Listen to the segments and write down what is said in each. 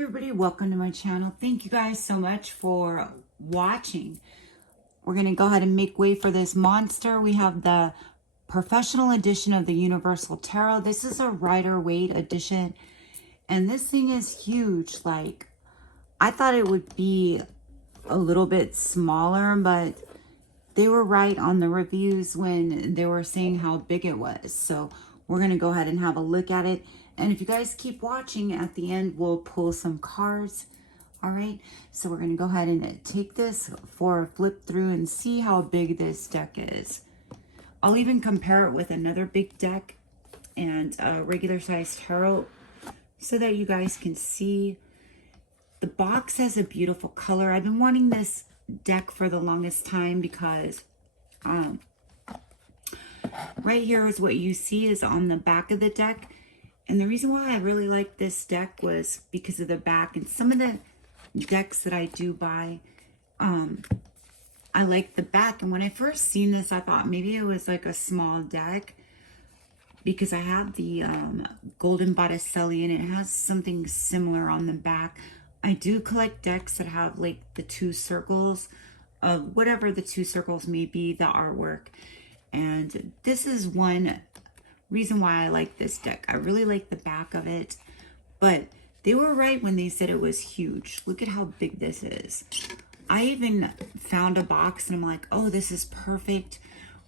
Hey everybody, welcome to my channel. Thank you guys so much for watching. We're going to go ahead and make way for this monster. We have the professional edition of the Universal Tarot. This is a Rider-Waite edition, and this thing is huge. Like, I thought it would be a little bit smaller, but they were right on the reviews when they were saying how big it was. So we're going to go ahead and have a look at it. And if you guys keep watching, at the end, we'll pull some cards. All right. So we're going to go ahead and take this for a flip through and see how big this deck is. I'll even compare it with another big deck and a regular size tarot so that you guys can see. The box has a beautiful color. I've been wanting this deck for the longest time because right here is what you see is on the back of the deck. And the reason why I really like this deck was because of the back. And some of the decks that I do buy, I like the back. And when I first seen this, I thought maybe it was like a small deck because I have the Golden Botticelli and it has something similar on the back. I do collect decks that have like the two circles of whatever the two circles may be, the artwork. And this is one reason why I like this deck. I really like the back of it, but they were right when they said it was huge. Look at how big this is. I even found a box and I'm like, oh, this is perfect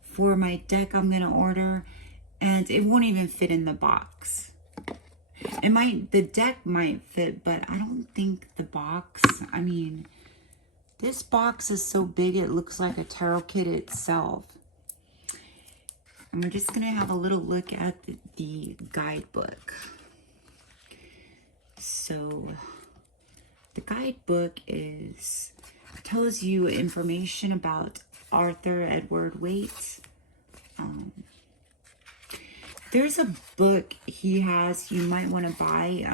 for my deck I'm gonna order, and it won't even fit in the box. The deck might fit, but I don't think the box, I mean, this box is so big it looks like a tarot kit itself. And we're just going to have a little look at the guidebook. So the guidebook tells you information about Arthur Edward Waite. There's a book he has you might want to buy.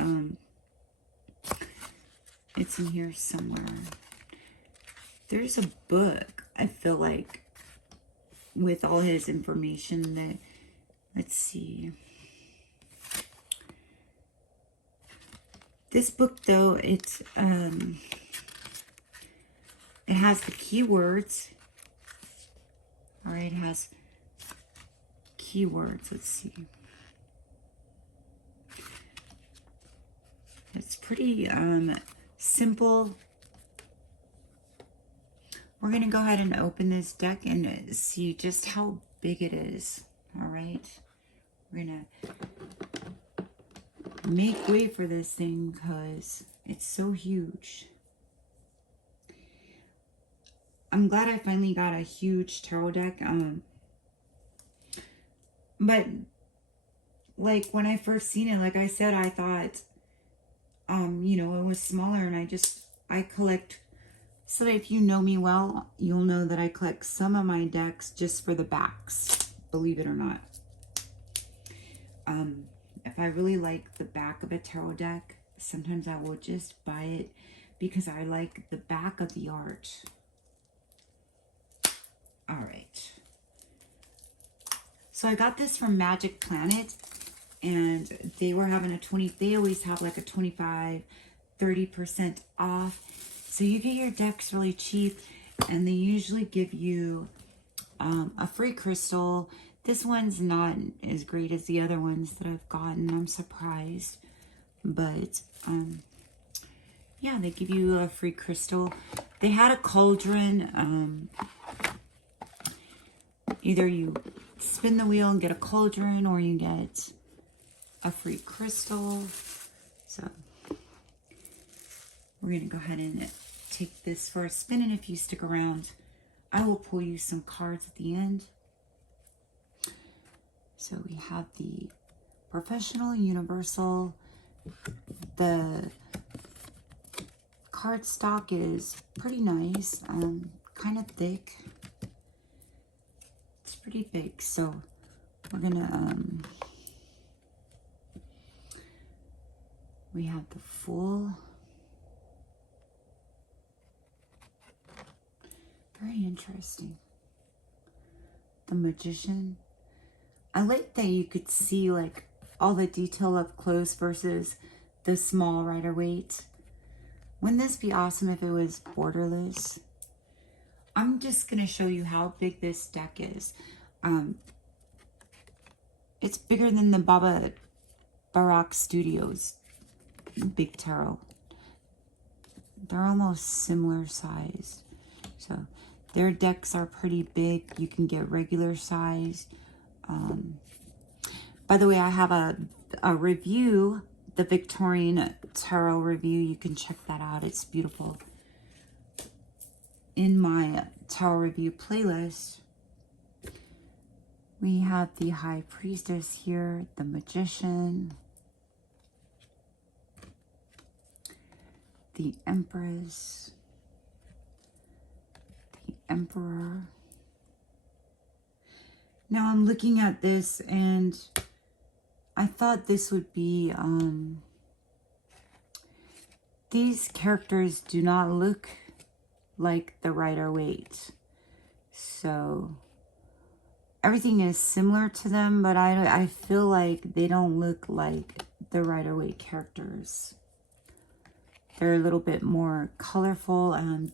It's in here somewhere. There's a book, I feel like, with all his information that, let's see. This book though, it has the keywords. All right, it has keywords. Let's see. It's pretty simple. We're going to go ahead and open this deck and see just how big it is. All right. We're going to make way for this thing because it's so huge. I'm glad I finally got a huge tarot deck. But like when I first seen it, like I said, I thought, you know, it was smaller, and I collect. So if you know me well, you'll know that I collect some of my decks just for the backs, believe it or not. If I really like the back of a tarot deck, sometimes I will just buy it because I like the back of the art. All right. So I got this from Magic Planet, and they were having they always have like a 25, 30% off. So you get your decks really cheap, and they usually give you a free crystal. This one's not as great as the other ones that I've gotten. I'm surprised. But, yeah, they give you a free crystal. They had a cauldron. Either you spin the wheel and get a cauldron, or you get a free crystal. So we're going to go ahead and take this for a spin, and if you stick around, I will pull you some cards at the end. So we have the Professional Universal. The card stock is pretty nice, kind of thick. It's pretty big, so we're gonna we have the Fool. Very interesting. The Magician. I like that you could see like all the detail up close versus the small Rider-Waite. Wouldn't this be awesome if it was borderless? I'm just going to show you how big this deck is. It's bigger than the Baba Barak Studios Big Tarot. They're almost similar size. So their decks are pretty big. You can get regular size. By the way, I have a review, the Victorian Tarot review. You can check that out. It's beautiful. In my Tarot review playlist, we have the High Priestess here, the Magician, the Empress, the Emperor. Now I'm looking at this and I thought this would be, these characters do not look like the Rider-Waite. So everything is similar to them, but I feel like they don't look like the Rider-Waite characters. They're a little bit more colorful, and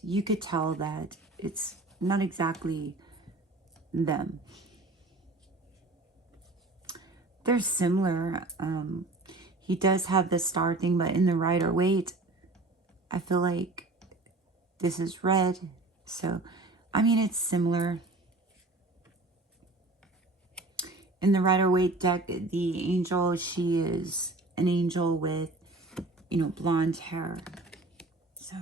you could tell that it's not exactly them. They're similar. He does have the star thing, but in the Rider-Waite, I feel like this is red. So, I mean, it's similar. In the Rider-Waite deck, the angel, she is an angel with, you know, blonde hair. So,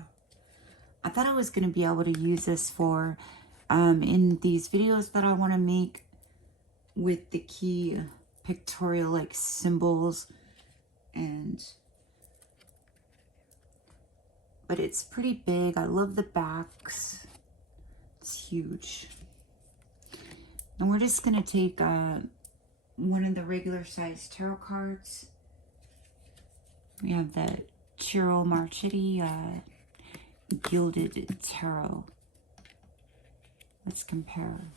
I thought I was going to be able to use this for, in these videos that I want to make with the key pictorial, like, symbols. But it's pretty big. I love the backs. It's huge. And we're just going to take one of the regular size tarot cards. We have the Ciro Marchetti Gilded Tarot. Let's compare.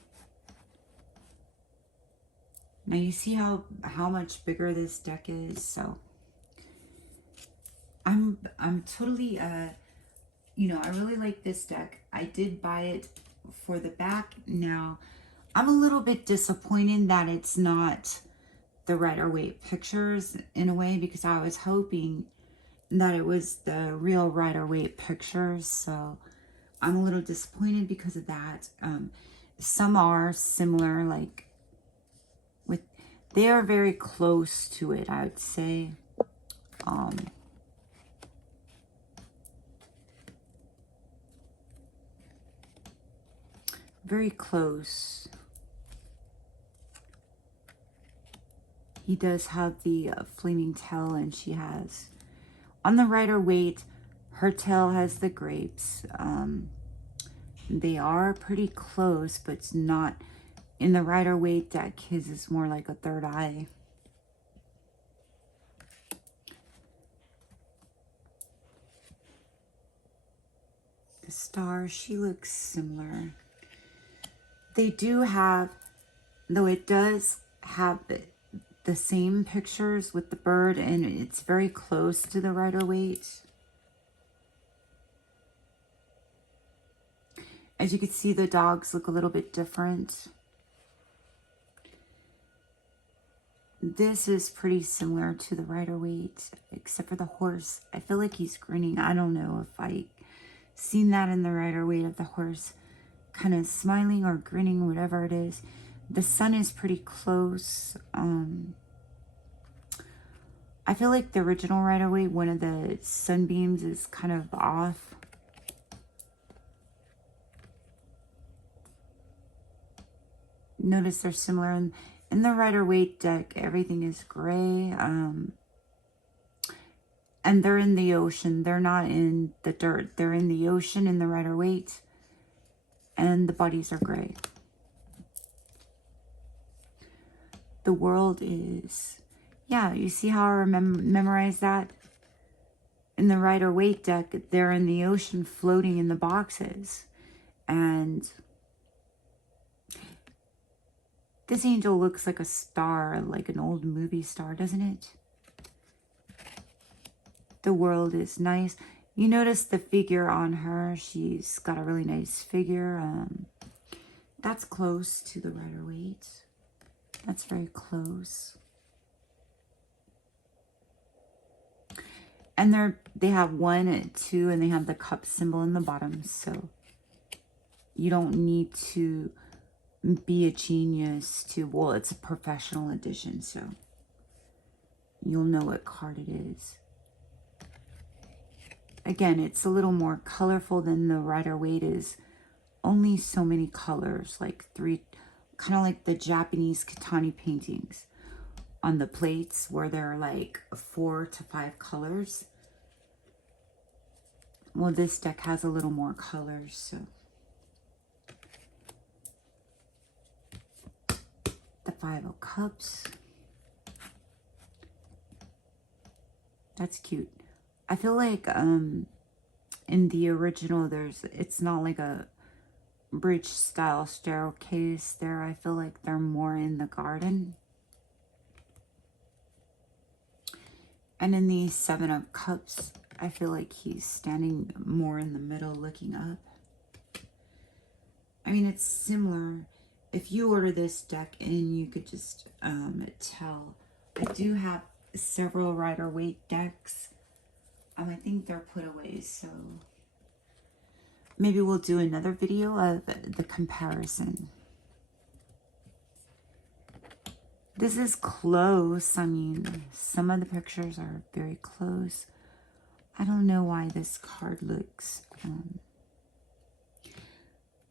Now you see how much bigger this deck is. So I'm totally you know, I really like this deck. I did buy it for the back. Now I'm a little bit disappointed that it's not the Rider-Waite pictures in a way, because I was hoping that it was the real Rider-Waite pictures. So I'm a little disappointed because of that. Some are similar, like they are very close to it, I would say. Very close. He does have the flaming tail, and she has, on the Rider-Waite, her tail has the grapes. They are pretty close, but it's not. In the Rider-Waite deck, his is more like a third eye. The star, she looks similar. They do have, though it does have the same pictures with the bird, and it's very close to the Rider-Waite. As you can see, the dogs look a little bit different. This is pretty similar to the Rider-Waite, except for the horse. I feel like he's grinning. I don't know if I seen that in the Rider-Waite, of the horse kind of smiling or grinning, whatever it is. The sun is pretty close. I feel like the original Rider-Waite, one of the sunbeams is kind of off. Notice they're similar. In the Rider-Waite deck, everything is gray. And they're in the ocean. They're not in the dirt. They're in the ocean in the Rider-Waite. And the bodies are gray. The world is... Yeah, you see how I memorized that? In the Rider-Waite deck, they're in the ocean floating in the boxes. And this angel looks like a star, like an old movie star, doesn't it? The world is nice. You notice the figure on her. She's got a really nice figure. That's close to the Rider-Waite. That's very close. And they have 1 and 2, and they have the cup symbol in the bottom. So you don't need to be a genius to, well, it's a professional edition, so you'll know what card it is. Again, it's a little more colorful than the Rider-Waite is. Only so many colors, like 3, kind of like the Japanese katani paintings on the plates where there are like 4 to 5 colors. Well, this deck has a little more colors, so. The 5 of Cups. That's cute. I feel like in the original it's not like a bridge style staircase there. I feel like they're more in the garden. And in the 7 of Cups, I feel like he's standing more in the middle looking up. I mean, it's similar. If you order this deck in, you could just tell. I do have several Rider-Waite decks. I think they're put away, so maybe we'll do another video of the comparison. This is close. I mean, some of the pictures are very close. I don't know why this card looks...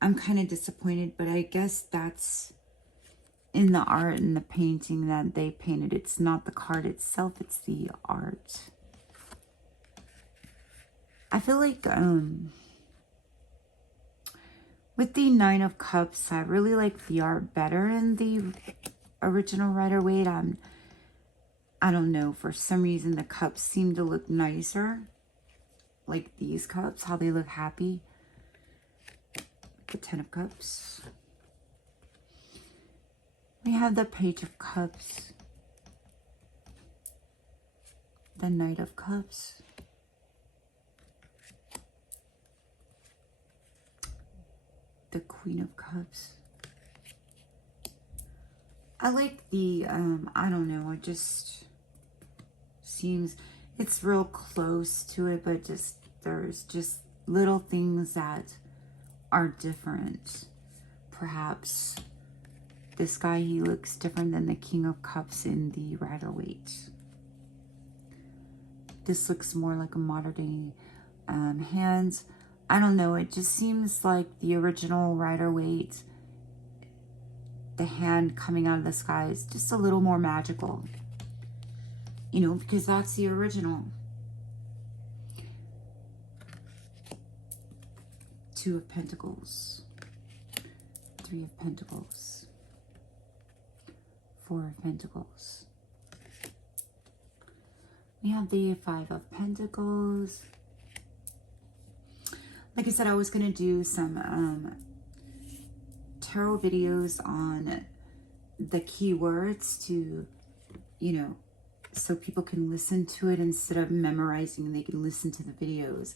I'm kind of disappointed, but I guess that's in the art and the painting that they painted. It's not the card itself, it's the art. I feel like with the 9 of Cups, I really like the art better in the original Rider-Waite. I don't know, for some reason the cups seem to look nicer. Like these cups, how they look happy. The 10 of Cups. We have the Page of Cups. The Knight of Cups. The Queen of Cups. I like the, I don't know, it just seems, it's real close to it, but just, there's just little things that are different. Perhaps this guy, he looks different than the King of Cups in the Rider-Waite. This looks more like a modern day hands. I don't know, it just seems like the original Rider-Waite, the hand coming out of the sky is just a little more magical. You know, because that's the original. 2 of Pentacles. 3 of Pentacles. 4 of Pentacles. We have the 5 of Pentacles. Like I said, I was going to do some tarot videos on the keywords to, you know, so people can listen to it instead of memorizing. They can listen to the videos.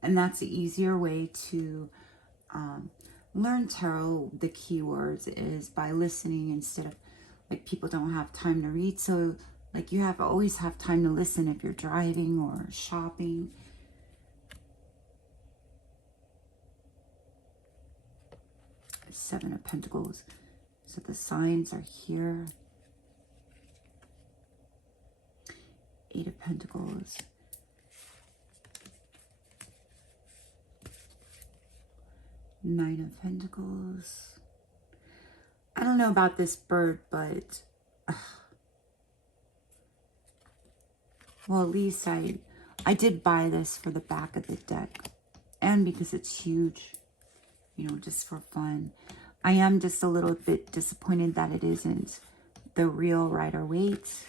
And that's the easier way to learn tarot, the keywords, is by listening instead of, like, people don't have time to read. So, like, you always have time to listen if you're driving or shopping. Seven of Pentacles. So the signs are here. 8 of Pentacles. 9 of Pentacles. I don't know about this bird, but well, at least I did buy this for the back of the deck, and because it's huge, you know, just for fun. I am just a little bit disappointed that it isn't the real Rider-Waite.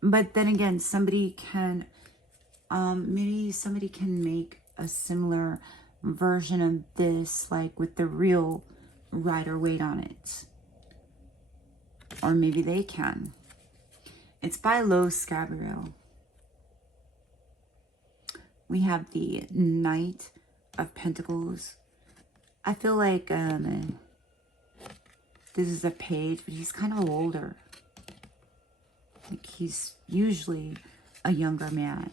But then again, somebody can, maybe somebody can make a similar version of this, like with the real Rider-Waite on it. Or maybe they can. It's by SCARABEO. We have the Knight of Pentacles. I feel like this is a page, but he's kind of older. Like he's usually a younger man.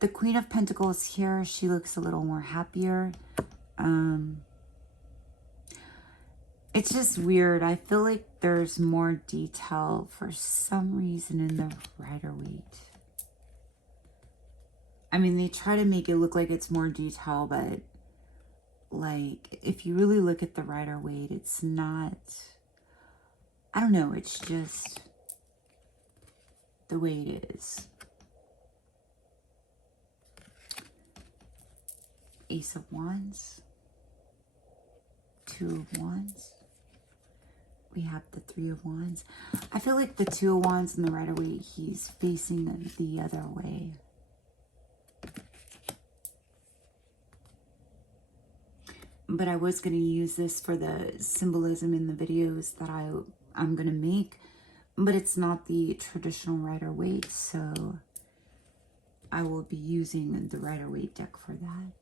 The Queen of Pentacles here, she looks a little more happier. It's just weird. I feel like there's more detail for some reason in the Rider-Waite. I mean, they try to make it look like it's more detail, but like, if you really look at the Rider-Waite, it's not, I don't know, it's just the way it is. Ace of Wands, Two of Wands. We have the Three of Wands. I feel like the Two of Wands and the Rider-Waite, he's facing the other way. But I was going to use this for the symbolism in the videos that I'm going to make. But it's not the traditional Rider-Waite, so I will be using the Rider-Waite deck for that.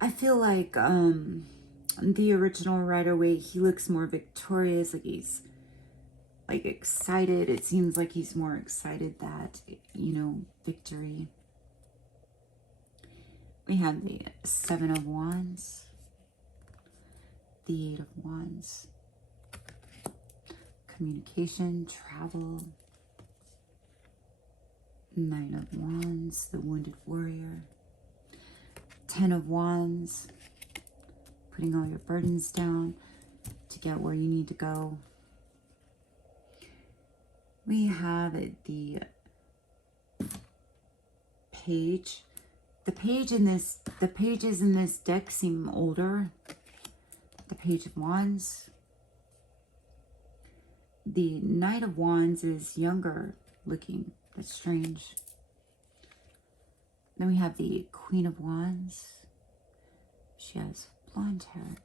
I feel like the original Rider-Waite, he looks more victorious, like he's like excited. It seems like he's more excited that, you know, victory. We have the Seven of Wands, the Eight of Wands, communication, travel, Nine of Wands, the Wounded Warrior, Ten of Wands, putting all your burdens down to get where you need to go. We have the Page. The pages in this deck seem older. The Page of Wands. The Knight of Wands is younger looking. That's strange. Then we have the Queen of Wands. She has blonde hair.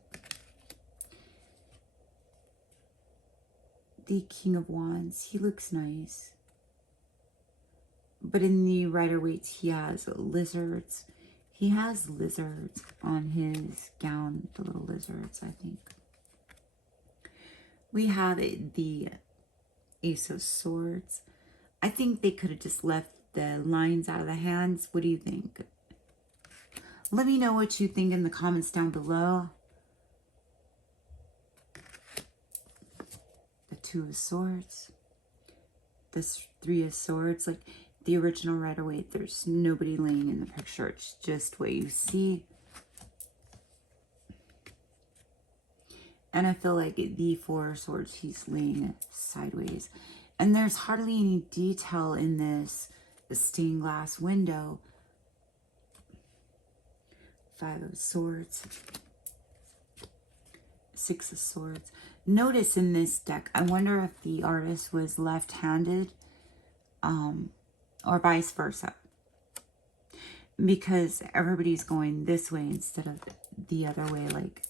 The King of Wands. He looks nice. But in the Rider-Waite, he has lizards. He has lizards on his gown, the little lizards, I think. We have the Ace of Swords. I think they could have just left the lines out of the hands. What do you think? Let me know what you think in the comments down below. The Two of Swords. The Three of Swords. Like the original Rider-Waite, there's nobody laying in the picture. It's just what you see. And I feel like the Four of Swords, he's laying sideways. And there's hardly any detail in this stained glass window. Five of Swords. Six of Swords. Notice in this deck, I wonder if the artist was left-handed or vice versa. Because everybody's going this way instead of the other way, like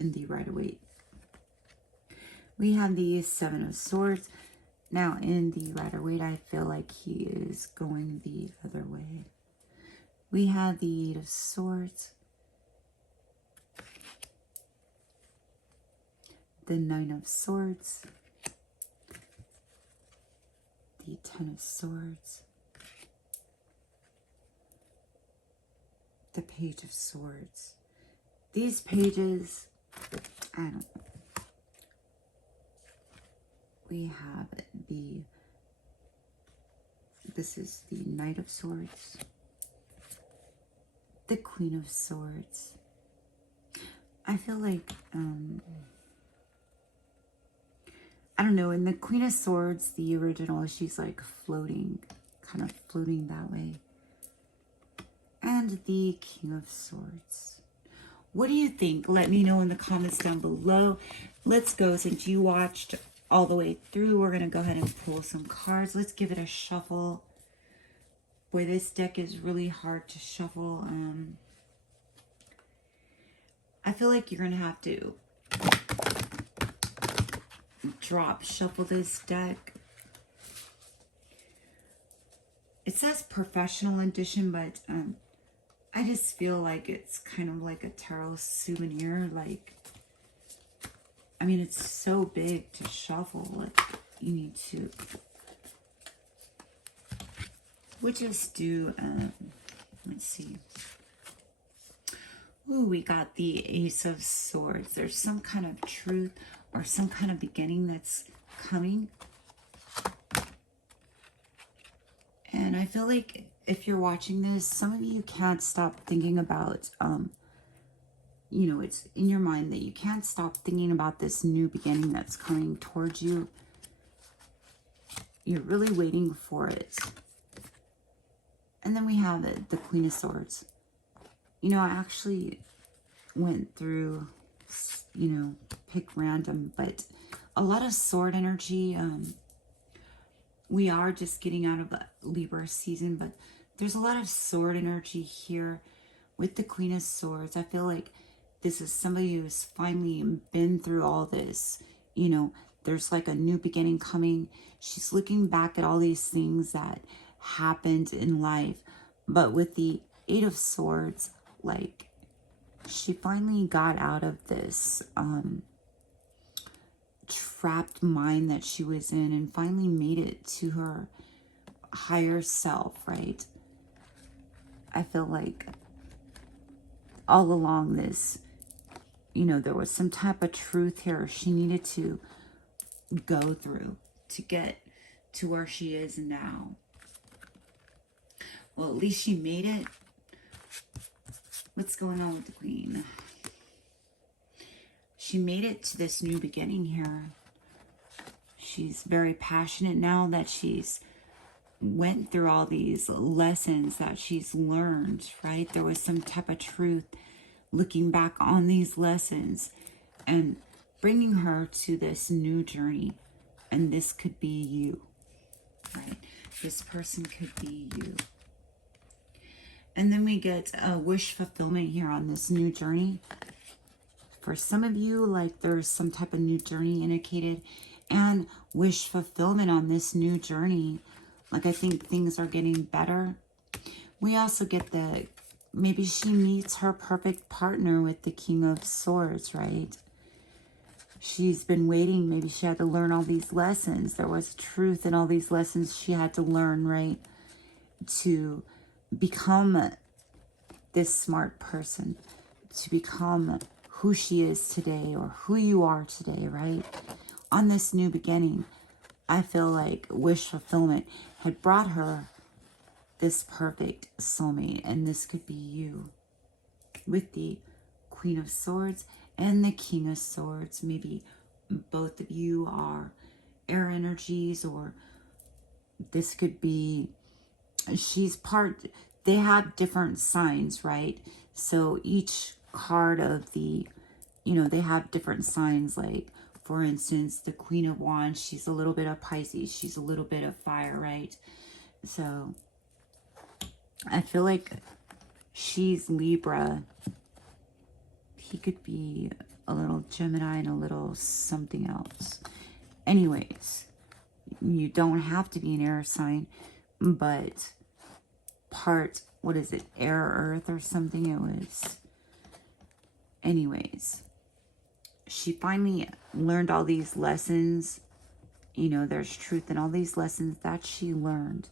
in the Rider-Waite. We have the Seven of Swords. Now, in the Rider-Waite, I feel like he is going the other way. We have the Eight of Swords. The Nine of Swords. The Ten of Swords. The Page of Swords. These pages, I don't know. We have this is the Knight of Swords, the Queen of Swords. I feel like, I don't know, in the Queen of Swords, the original, she's like floating, kind of floating that way. And the King of Swords. What do you think? Let me know in the comments down below. Let's go, since you watched all the way through, we're going to go ahead and pull some cards. Let's give it a shuffle. Boy, this deck is really hard to shuffle. I feel like you're going to have to shuffle this deck. It says professional edition, but I just feel like it's kind of like a tarot souvenir. Like, I mean, it's so big to shuffle. Like, you need to. We'll just do, let's see. Ooh, we got the Ace of Swords. There's some kind of truth or some kind of beginning that's coming. And I feel like if you're watching this, some of you can't stop thinking about, you know, it's in your mind that you can't stop thinking about this new beginning that's coming towards you. You're really waiting for it. And then we have it, the Queen of Swords. You know, I actually went through, you know, pick random, but a lot of sword energy. We are just getting out of a Libra season, but there's a lot of sword energy here with the Queen of Swords. I feel like this is somebody who's finally been through all this. You know, there's like a new beginning coming. She's looking back at all these things that happened in life, but with the Eight of Swords, like, she finally got out of this trapped mind that she was in and finally made it to her higher self, right? I feel like all along this, you know, there was some type of truth here she needed to go through to get to where she is now. Well, at least she made it. What's going on with the Queen? She made it to this new beginning here. She's very passionate now that she's went through all these lessons that she's learned, right? There was some type of truth looking back on these lessons and bringing her to this new journey. And this could be you, right? This person could be you. And then we get a wish fulfillment here on this new journey. For some of you, like, there's some type of new journey indicated and wish fulfillment on this new journey. Like, I think things are getting better. We also get the, maybe she meets her perfect partner with the King of Swords, right? She's been waiting. Maybe she had to learn all these lessons. There was truth in all these lessons she had to learn, right? To become this smart person, to become who she is today or who you are today, right? On this new beginning, I feel like wish fulfillment had brought her this perfect soulmate, and this could be you with the Queen of Swords and the King of Swords. Maybe both of you are air energies, or this could be, she's part, they have different signs, right? So each card of the, you know, they have different signs. Like, for instance, the Queen of Wands, she's a little bit of Pisces, she's a little bit of fire, right? So I feel like she's Libra. He could be a little Gemini and a little something else. Anyways, you don't have to be an air sign, but part, what is it, air, earth or something it was. Anyways, she finally learned all these lessons. You know, there's truth in all these lessons that she learned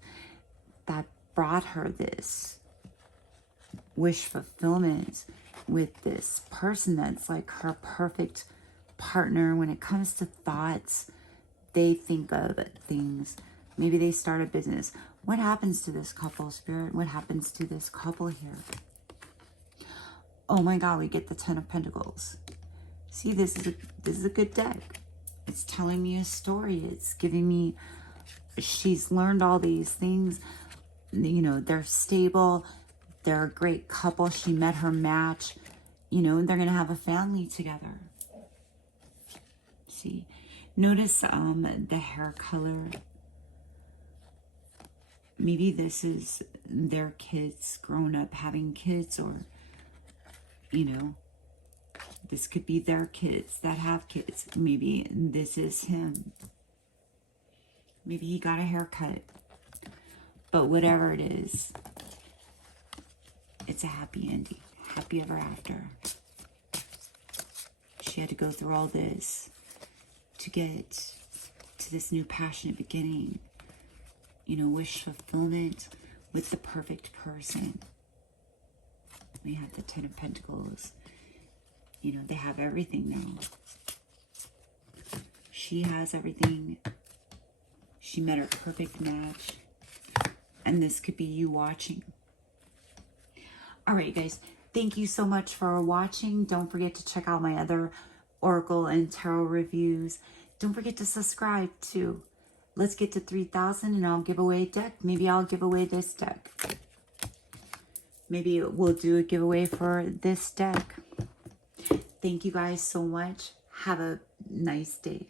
that brought her this wish fulfillment with this person that's like her perfect partner. When it comes to thoughts, they think of things. Maybe they start a business. What happens to this couple, Spirit? What happens to this couple here? Oh my God, we get the Ten of Pentacles. See, this is a good deck. It's telling me a story. It's giving me, she's learned all these things. You know, they're stable. They're a great couple. She met her match. You know, and they're going to have a family together. See, notice the hair color. Maybe this is their kids grown up having kids, or, you know, This could be their kids that have kids. Maybe this is him. Maybe he got a haircut. But whatever it is, it's a happy ending. Happy ever after. She had to go through all this to get to this new passionate beginning. You know, wish fulfillment with the perfect person. We have the Ten of Pentacles. You know, they have everything now. She has everything. She met her perfect match. And this could be you watching. All right, guys. Thank you so much for watching. Don't forget to check out my other Oracle and Tarot reviews. Don't forget to subscribe too. Let's get to 3,000 and I'll give away a deck. Maybe I'll give away this deck. Maybe we'll do a giveaway for this deck. Thank you guys so much. Have a nice day.